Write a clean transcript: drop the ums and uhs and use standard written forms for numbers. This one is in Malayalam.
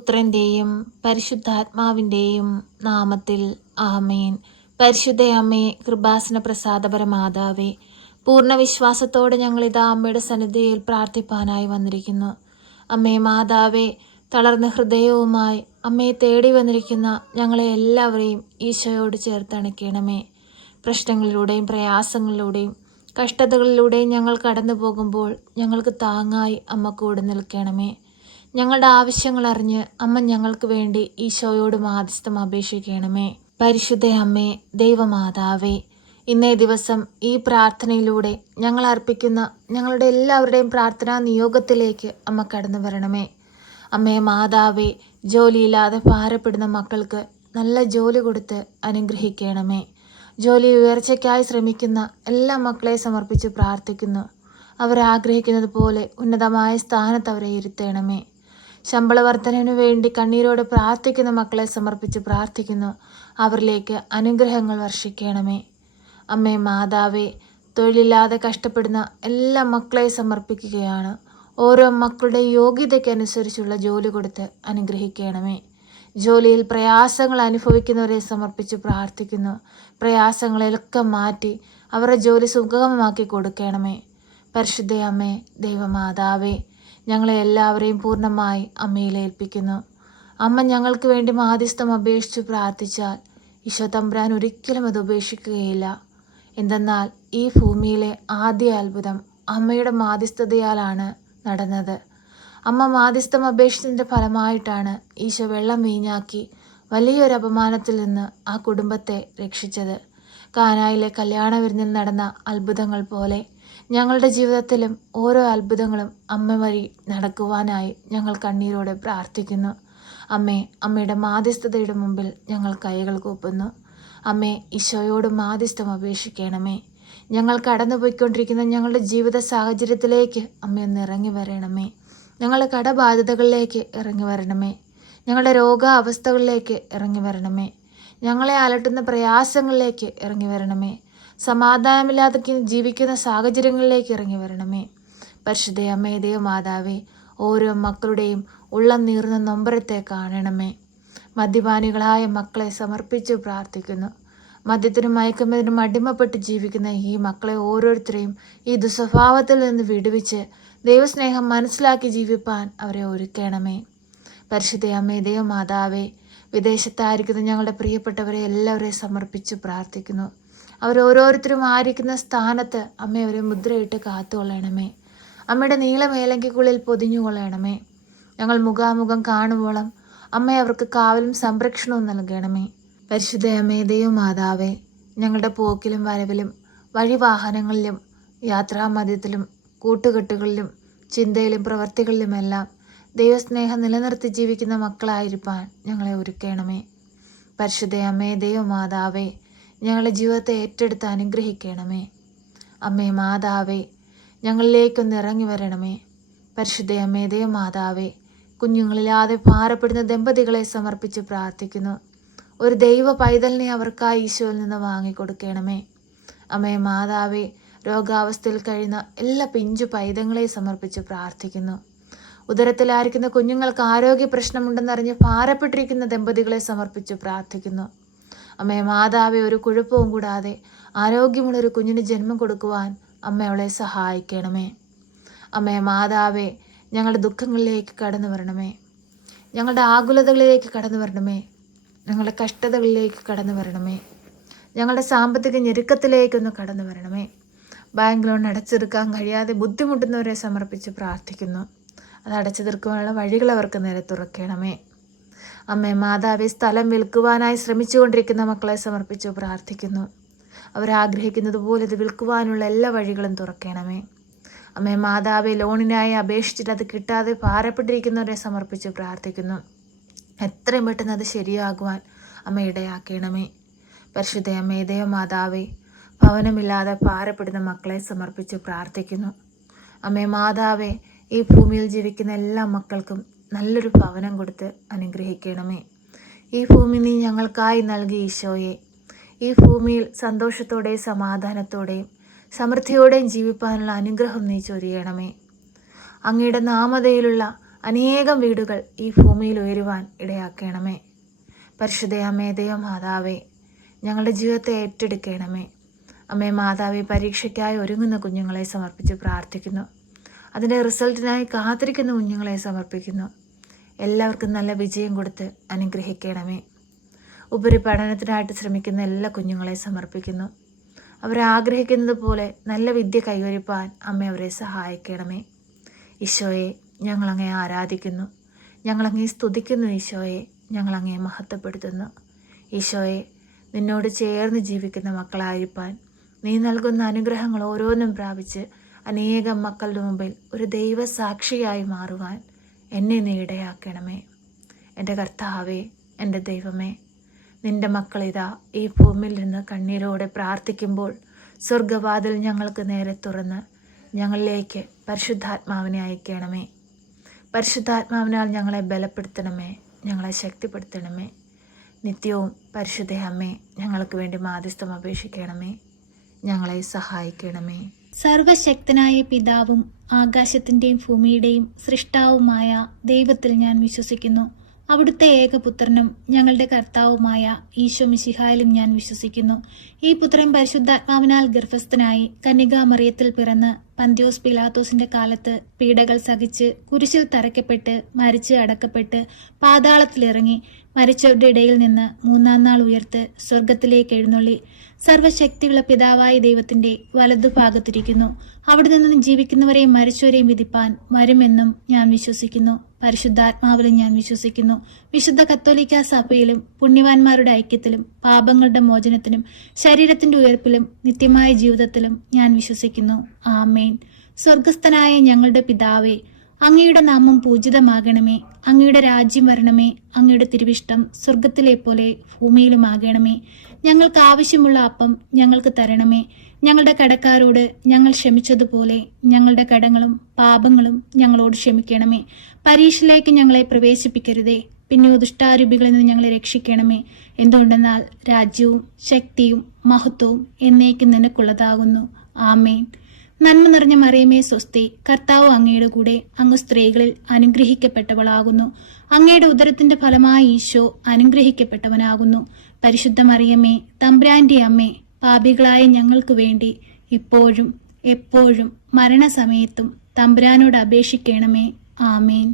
പുത്രൻ്റെയും പരിശുദ്ധാത്മാവിൻ്റെയും നാമത്തിൽ ആമേൻ. പരിശുദ്ധ അമ്മേ, കൃപാസന പ്രസാദപര മാതാവേ, പൂർണ്ണ വിശ്വാസത്തോടെ ഞങ്ങളിതാ അമ്മയുടെ സന്നിധിയിൽ പ്രാർത്ഥിപ്പാനായി വന്നിരിക്കുന്നു. അമ്മേ മാതാവേ, തളർന്ന ഹൃദയവുമായി അമ്മയെ തേടി വന്നിരിക്കുന്ന ഞങ്ങളെ എല്ലാവരെയും ഈശോയോട് ചേർത്തണയ്ക്കണമേ. പ്രശ്നങ്ങളിലൂടെയും പ്രയാസങ്ങളിലൂടെയും കഷ്ടതകളിലൂടെയും ഞങ്ങൾ കടന്നു പോകുമ്പോൾ ഞങ്ങൾക്ക് താങ്ങായി അമ്മ കൂടെ നിൽക്കണമേ. ഞങ്ങളുടെ ആവശ്യങ്ങൾ അറിഞ്ഞ് അമ്മ ഞങ്ങൾക്ക് വേണ്ടി ഈശോയോട് മാധ്യസ്ഥം അപേക്ഷിക്കണമേ. പരിശുദ്ധ അമ്മേ, ദൈവമാതാവേ, ഇന്നേ ദിവസം ഈ പ്രാർത്ഥനയിലൂടെ ഞങ്ങൾ അർപ്പിക്കുന്ന ഞങ്ങളുടെ എല്ലാവരുടെയും പ്രാർത്ഥനാ നിയോഗത്തിലേക്ക് അമ്മ കടന്നു വരണമേ. അമ്മേ മാതാവേ, ജോലിയില്ലാതെ ഭാരപ്പെടുന്ന മക്കൾക്ക് നല്ല ജോലി കൊടുത്ത് അനുഗ്രഹിക്കണമേ. ജോലി ഉയർച്ചയ്ക്കായി ശ്രമിക്കുന്ന എല്ലാ മക്കളെ സമർപ്പിച്ച് പ്രാർത്ഥിക്കുന്നു. അവരാഗ്രഹിക്കുന്നത് പോലെ ഉന്നതമായ സ്ഥാനത്ത് അവരെ ഇരുത്തണമേ. ശമ്പള വർധനവിനു വേണ്ടി കണ്ണീരോടെ പ്രാർത്ഥിക്കുന്ന മക്കളെ സമർപ്പിച്ച് പ്രാർത്ഥിക്കുന്നു. അവരിലേക്ക് അനുഗ്രഹങ്ങൾ വർഷിക്കണമേ. അമ്മേ മാതാവേ, തൊഴിലില്ലാതെ കഷ്ടപ്പെടുന്ന എല്ലാ മക്കളെ സമർപ്പിക്കുകയാണ്. ഓരോ മക്കളുടെ യോഗ്യതയ്ക്കനുസരിച്ചുള്ള ജോലി കൊടുത്ത് അനുഗ്രഹിക്കണമേ. ജോലിയിൽ പ്രയാസങ്ങൾ അനുഭവിക്കുന്നവരെ സമർപ്പിച്ച് പ്രാർത്ഥിക്കുന്നു. പ്രയാസങ്ങളെല്ലാം മാറ്റി അവരുടെ ജോലി സുഗമമാക്കി കൊടുക്കണമേ. പരിശുദ്ധ അമ്മേ, ദൈവമാതാവേ, ഞങ്ങളെ എല്ലാവരെയും പൂർണ്ണമായി അമ്മയിൽ ഏൽപ്പിക്കുന്നു. അമ്മ ഞങ്ങൾക്ക് വേണ്ടി മാധ്യസ്ഥം അപേക്ഷിച്ച് പ്രാർത്ഥിച്ചാൽ ഈശോ തമ്പുരാൻ ഒരിക്കലും അത് ഉപേക്ഷിക്കുകയില്ല. എന്തെന്നാൽ ഈ ഭൂമിയിലെ ആദ്യ അത്ഭുതം അമ്മയുടെ മാധ്യസ്ഥതയാലാണ് നടന്നത്. അമ്മ മാധ്യസ്ഥം അപേക്ഷിച്ചതിൻ്റെ ഫലമായിട്ടാണ് ഈശോ വെള്ളം വീഞ്ഞാക്കി വലിയൊരു അപമാനത്തിൽ നിന്ന് ആ കുടുംബത്തെ രക്ഷിച്ചത്. കാനായിലെ കല്യാണ വിരുന്നിൽ നടന്ന അത്ഭുതങ്ങൾ പോലെ ഞങ്ങളുടെ ജീവിതത്തിലും ഓരോ അത്ഭുതങ്ങളും അമ്മ വഴി നടക്കുവാനായി ഞങ്ങൾ കണ്ണീരോടെ പ്രാർത്ഥിക്കുന്നു. അമ്മേ, അമ്മയുടെ മാധ്യസ്ഥതയുടെ മുമ്പിൽ ഞങ്ങൾ കൈകൾ കൂപ്പുന്നു. അമ്മേ, ഈശോയോട് മാധ്യസ്ഥം അപേക്ഷിക്കണമേ. ഞങ്ങൾ കടന്നുപോയിക്കൊണ്ടിരിക്കുന്ന ഞങ്ങളുടെ ജീവിത സാഹചര്യത്തിലേക്ക് അമ്മയൊന്ന് ഇറങ്ങി വരണമേ. ഞങ്ങളുടെ കടബാധ്യതകളിലേക്ക് ഇറങ്ങി വരണമേ. ഞങ്ങളുടെ രോഗാവസ്ഥകളിലേക്ക് ഇറങ്ങി വരണമേ. ഞങ്ങളെ അലട്ടുന്ന പ്രയാസങ്ങളിലേക്ക് ഇറങ്ങി വരണമേ. സമാധാനമില്ലാതെ ജീവിക്കുന്ന സാഹചര്യങ്ങളിലേക്ക് ഇറങ്ങി വരണമേ. പരിശുദ്ധ അമ്മേ, ദൈവമാതാവേ, ഓരോ മക്കളുടെയും ഉള്ളം നീറുന്ന നൊമ്പരത്തെ കാണണമേ. മദ്യപാനികളായ മക്കളെ സമർപ്പിച്ച് പ്രാർത്ഥിക്കുന്നു. മദ്യത്തിനും മയക്കുമതിനും അടിമപ്പെട്ട് ജീവിക്കുന്ന ഈ മക്കളെ ഓരോരുത്തരെയും ഈ ദുസ്വഭാവത്തിൽ നിന്ന് വിടുവിച്ച് ദൈവസ്നേഹം മനസ്സിലാക്കി ജീവിപ്പാൻ അവരെ ഒരുക്കണമേ. പരിശുദ്ധ അമ്മേ, ദൈവമാതാവേ, വിദേശത്തായിരിക്കുന്ന ഞങ്ങളുടെ പ്രിയപ്പെട്ടവരെ എല്ലാവരെയും സമർപ്പിച്ച് പ്രാർത്ഥിക്കുന്നു. അവരോരോരുത്തരും ആയിരിക്കുന്ന സ്ഥാനത്ത് അമ്മ അവരെ മുദ്രയിട്ട് കാത്തുകൊള്ളണമേ. അമ്മയുടെ നീളമേലങ്കിക്കുള്ളിൽ പൊതിഞ്ഞുകൊള്ളണമേ. ഞങ്ങൾ മുഖാമുഖം കാണുവോളം അമ്മ അവർക്ക് കാവലും സംരക്ഷണവും നൽകണമേ. പരിശുദ്ധ അമ്മേ, ദൈവമാതാവേ, ഞങ്ങളുടെ പോക്കിലും വരവിലും വഴിവാഹനങ്ങളിലും യാത്രാമധ്യത്തിലും കൂട്ടുകെട്ടുകളിലും ചിന്തയിലും പ്രവർത്തികളിലുമെല്ലാം ദൈവസ്നേഹം നിലനിർത്തി ജീവിക്കുന്ന മക്കളായിരിക്കാൻ ഞങ്ങളെ ഒരുക്കണമേ. പരിശുദ്ധ അമ്മേ, ദൈവമാതാവേ, ഞങ്ങളുടെ ജീവിതത്തെ ഏറ്റെടുത്ത് അനുഗ്രഹിക്കണമേ. അമ്മേ മാതാവേ, ഞങ്ങളിലേക്കൊന്ന് ഇറങ്ങി വരണമേ. പരിശുദ്ധ അമ്മേ, ദൈവമാതാവേ, കുഞ്ഞുങ്ങളില്ലാതെ ഭാരപ്പെടുന്ന ദമ്പതികളെ സമർപ്പിച്ച് പ്രാർത്ഥിക്കുന്നു. ഒരു ദൈവ പൈതലിനെ അവർക്കായി ഈശോയിൽ നിന്ന് വാങ്ങിക്കൊടുക്കണമേ. അമ്മേ മാതാവേ, രോഗാവസ്ഥയിൽ കഴിയുന്ന എല്ലാ പിഞ്ചു പൈതങ്ങളെ സമർപ്പിച്ച് പ്രാർത്ഥിക്കുന്നു. ഉദരത്തിലായിരിക്കുന്ന കുഞ്ഞുങ്ങൾക്ക് ആരോഗ്യ പ്രശ്നമുണ്ടെന്നറിഞ്ഞ് ഭാരപ്പെട്ടിരിക്കുന്ന ദമ്പതികളെ സമർപ്പിച്ച് പ്രാർത്ഥിക്കുന്നു. അമ്മേ മാതാവേ, ഒരു കുഴപ്പവും കൂടാതെ ആരോഗ്യമുള്ളൊരു കുഞ്ഞിന് ജന്മം കൊടുക്കുവാൻ അമ്മ അവളെ സഹായിക്കണമേ. അമ്മേ മാതാവേ, ഞങ്ങളുടെ ദുഃഖങ്ങളിലേക്ക് കടന്നു വരണമേ. ഞങ്ങളുടെ ആകുലതകളിലേക്ക് കടന്നു വരണമേ. ഞങ്ങളുടെ കഷ്ടതകളിലേക്ക് കടന്നു വരണമേ. ഞങ്ങളുടെ സാമ്പത്തിക ഞെരുക്കത്തിലേക്കൊന്ന് കടന്നു വരണമേ. ബാങ്ക് ലോൺ അടച്ചെടുക്കാൻ കഴിയാതെ ബുദ്ധിമുട്ടുന്നവരെ സമർപ്പിച്ച് പ്രാർത്ഥിക്കുന്നു. അത് അടച്ചു തീർക്കുവാനുള്ള വഴികൾ അവർക്ക് നേരെ തുറക്കണമേ. അമ്മേ മാതാവേ, സ്ഥലം വിൽക്കുവാനായി ശ്രമിച്ചുകൊണ്ടിരിക്കുന്ന മക്കളെ സമർപ്പിച്ച് പ്രാർത്ഥിക്കുന്നു. അവരാഗ്രഹിക്കുന്നത് പോലെ ഇത് വിൽക്കുവാനുള്ള എല്ലാ വഴികളും തുറക്കണമേ. അമ്മേ മാതാവേ, ലോണിനായി അപേക്ഷിച്ചിട്ട് അത് കിട്ടാതെ ഭാരപ്പെട്ടിരിക്കുന്നവരെ സമർപ്പിച്ച് പ്രാർത്ഥിക്കുന്നു. എത്രയും പെട്ടെന്ന് അത് ശരിയാകുവാൻ അമ്മ ഇടയാക്കണമേ. പരിശുദ്ധ അമ്മേ, ദൈവമാതാവേ, ഭവനമില്ലാതെ ഭാരപ്പെടുന്ന മക്കളെ സമർപ്പിച്ച് പ്രാർത്ഥിക്കുന്നു. അമ്മേ മാതാവേ, ഈ ഭൂമിയിൽ ജീവിക്കുന്ന എല്ലാ മക്കൾക്കും നല്ലൊരു ഭവനം കൊടുത്ത് അനുഗ്രഹിക്കണമേ. ഈ ഭൂമി നീ ഞങ്ങൾക്കായി നൽകി ഈശോയെ. ഈ ഭൂമിയിൽ സന്തോഷത്തോടെയും സമാധാനത്തോടെയും സമൃദ്ധിയോടെയും ജീവിപ്പാനുള്ള അനുഗ്രഹം നീ ചൊരിയണമേ. അങ്ങയുടെ നാമതയിലുള്ള അനേകം വീടുകൾ ഈ ഭൂമിയിൽ ഉയരുവാൻ ഇടയാക്കണമേ. പരിശുദ്ധ അമ്മേ, ദൈവമാതാവേ, ഞങ്ങളുടെ ജീവിതത്തെ ഏറ്റെടുക്കണമേ. അമ്മേ മാതാവേ, പരീക്ഷയ്ക്കായി ഒരുങ്ങുന്ന കുഞ്ഞുങ്ങളെ സമർപ്പിച്ച് പ്രാർത്ഥിക്കുന്നു. അതിൻ്റെ റിസൾട്ടിനായി കാത്തിരിക്കുന്ന കുഞ്ഞുങ്ങളെ സമർപ്പിക്കുന്നു. എല്ലാവർക്കും നല്ല വിജയം കൊടുത്ത് അനുഗ്രഹിക്കണമേ. ഉപരിപഠനത്തിനായിട്ട് ശ്രമിക്കുന്ന എല്ലാ കുഞ്ഞുങ്ങളെ സമർപ്പിക്കുന്നു. അവരാഗ്രഹിക്കുന്നത് പോലെ നല്ല വിദ്യ കൈവരിപ്പാൻ അമ്മ അവരെ സഹായിക്കണമേ. ഈശോയെ, ഞങ്ങളങ്ങേ ആരാധിക്കുന്നു, ഞങ്ങളങ്ങേ സ്തുതിക്കുന്നു. ഈശോയെ, ഞങ്ങളങ്ങേ മഹത്വപ്പെടുത്തുന്നു. ഈശോയെ, നിന്നോട് ചേർന്ന് ജീവിക്കുന്ന മക്കളായിരിക്കാൻ നീ നൽകുന്ന അനുഗ്രഹങ്ങൾ ഓരോന്നും പ്രാപിച്ച് അനേകം മക്കളുടെ മുമ്പിൽ ഒരു ദൈവസാക്ഷിയായി മാറുവാൻ എന്നെ നീ ഇടയാക്കണമേ. എൻ്റെ കർത്താവേ, എൻ്റെ ദൈവമേ, നിൻ്റെ മക്കളിതാ ഈ ഭൂമിയിൽ നിന്ന് കണ്ണീരോടെ പ്രാർത്ഥിക്കുമ്പോൾ സ്വർഗവാതിൽ ഞങ്ങൾക്ക് നേരെ തുറന്ന് ഞങ്ങളിലേക്ക് പരിശുദ്ധാത്മാവിനെ അയക്കണമേ. പരിശുദ്ധാത്മാവിനാൽ ഞങ്ങളെ ബലപ്പെടുത്തണമേ, ഞങ്ങളെ ശക്തിപ്പെടുത്തണമേ. നിത്യവും പരിശുദ്ധ അമ്മേ, ഞങ്ങൾക്ക് വേണ്ടി മാധ്യസ്ഥം അപേക്ഷിക്കണമേ, ഞങ്ങളെ സഹായിക്കണമേ. സർവശക്തനായ പിതാവും ആകാശത്തിൻ്റെയും ഭൂമിയുടെയും സൃഷ്ടാവുമായ ദൈവത്തിൽ ഞാൻ വിശ്വസിക്കുന്നു. അവിടുത്തെ ഏകപുത്രനും ഞങ്ങളുടെ കർത്താവുമായ ഈശോ മിശിഹായിലും ഞാൻ വിശ്വസിക്കുന്നു. ഈ പുത്രൻ പരിശുദ്ധാത്മാവിനാൽ ഗർഭസ്ഥനായി കന്യകാമറിയത്തിൽ പിറന്ന് പന്തിയോസ് പിലാത്തോസിന്റെ കാലത്ത് പീഡകൾ സഹിച്ച് കുരിശിൽ തറയ്ക്കപ്പെട്ട് മരിച്ച് അടക്കപ്പെട്ട് പാതാളത്തിലിറങ്ങി മരിച്ചവരുടെ ഇടയിൽ നിന്ന് മൂന്നാം നാൾ ഉയർത്ത് സ്വർഗത്തിലേക്ക് എഴുന്നള്ളി സർവശക്തിയുള്ള പിതാവായ ദൈവത്തിന്റെ വലതുഭാഗത്തിരിക്കുന്നു. അവിടെ നിന്ന് ജീവിക്കുന്നവരെയും മരിച്ചവരെയും വിധിപ്പാൻ വരുമെന്നും ഞാൻ വിശ്വസിക്കുന്നു. പരിശുദ്ധാത്മാവിലും ഞാൻ വിശ്വസിക്കുന്നു. വിശുദ്ധ കത്തോലിക്ക സഭയിലും പുണ്യവാന്മാരുടെ ഐക്യത്തിലും പാപങ്ങളുടെ മോചനത്തിനും ശരീരത്തിന്റെ ഉയർപ്പിലും നിത്യമായ ജീവിതത്തിലും ഞാൻ വിശ്വസിക്കുന്നു. ആമേൻ. സ്വർഗസ്ഥനായ ഞങ്ങളുടെ പിതാവേ, അങ്ങയുടെ നാമം പൂജിതമാകണമേ. അങ്ങയുടെ രാജ്യം വരണമേ. അങ്ങയുടെ തിരുവിഷ്ടം സ്വർഗത്തിലെ പോലെ ഭൂമിയിലുമാകണമേ. ഞങ്ങൾക്ക് ആവശ്യമുള്ള അപ്പം ഞങ്ങൾക്ക് തരണമേ. ഞങ്ങളുടെ കടക്കാരോട് ഞങ്ങൾ ക്ഷമിച്ചതുപോലെ ഞങ്ങളുടെ കടങ്ങളും പാപങ്ങളും ഞങ്ങളോട് ക്ഷമിക്കണമേ. പരീക്ഷയിലേക്ക് ഞങ്ങളെ പ്രവേശിപ്പിക്കരുതേ, പിന്നെ ദുഷ്ടാരൂപികളിൽ നിന്ന് ഞങ്ങളെ രക്ഷിക്കണമേ. എന്തുകൊണ്ടെന്നാൽ രാജ്യവും ശക്തിയും മഹത്വവും എന്നേക്കും നിനക്കുള്ളതാകുന്നു. ആമേൻ. നന്മ നിറഞ്ഞ മറിയമേ സ്വസ്തി, കർത്താവ് അങ്ങയുടെ കൂടെ, അങ്ങ് സ്ത്രീകളിൽ അനുഗ്രഹിക്കപ്പെട്ടവളാകുന്നു. അങ്ങയുടെ ഉദരത്തിന്റെ ഫലമായി ഈശോ അനുഗ്രഹിക്കപ്പെട്ടവനാകുന്നു. പരിശുദ്ധ മറിയമേ, തമ്പുരാന്റെ അമ്മേ, പാപികളായ ഞങ്ങൾക്ക് വേണ്ടി ഇപ്പോഴും എപ്പോഴും മരണസമയത്തും തമ്പുരാനോട് അപേക്ഷിക്കണമേ. ആമേൻ.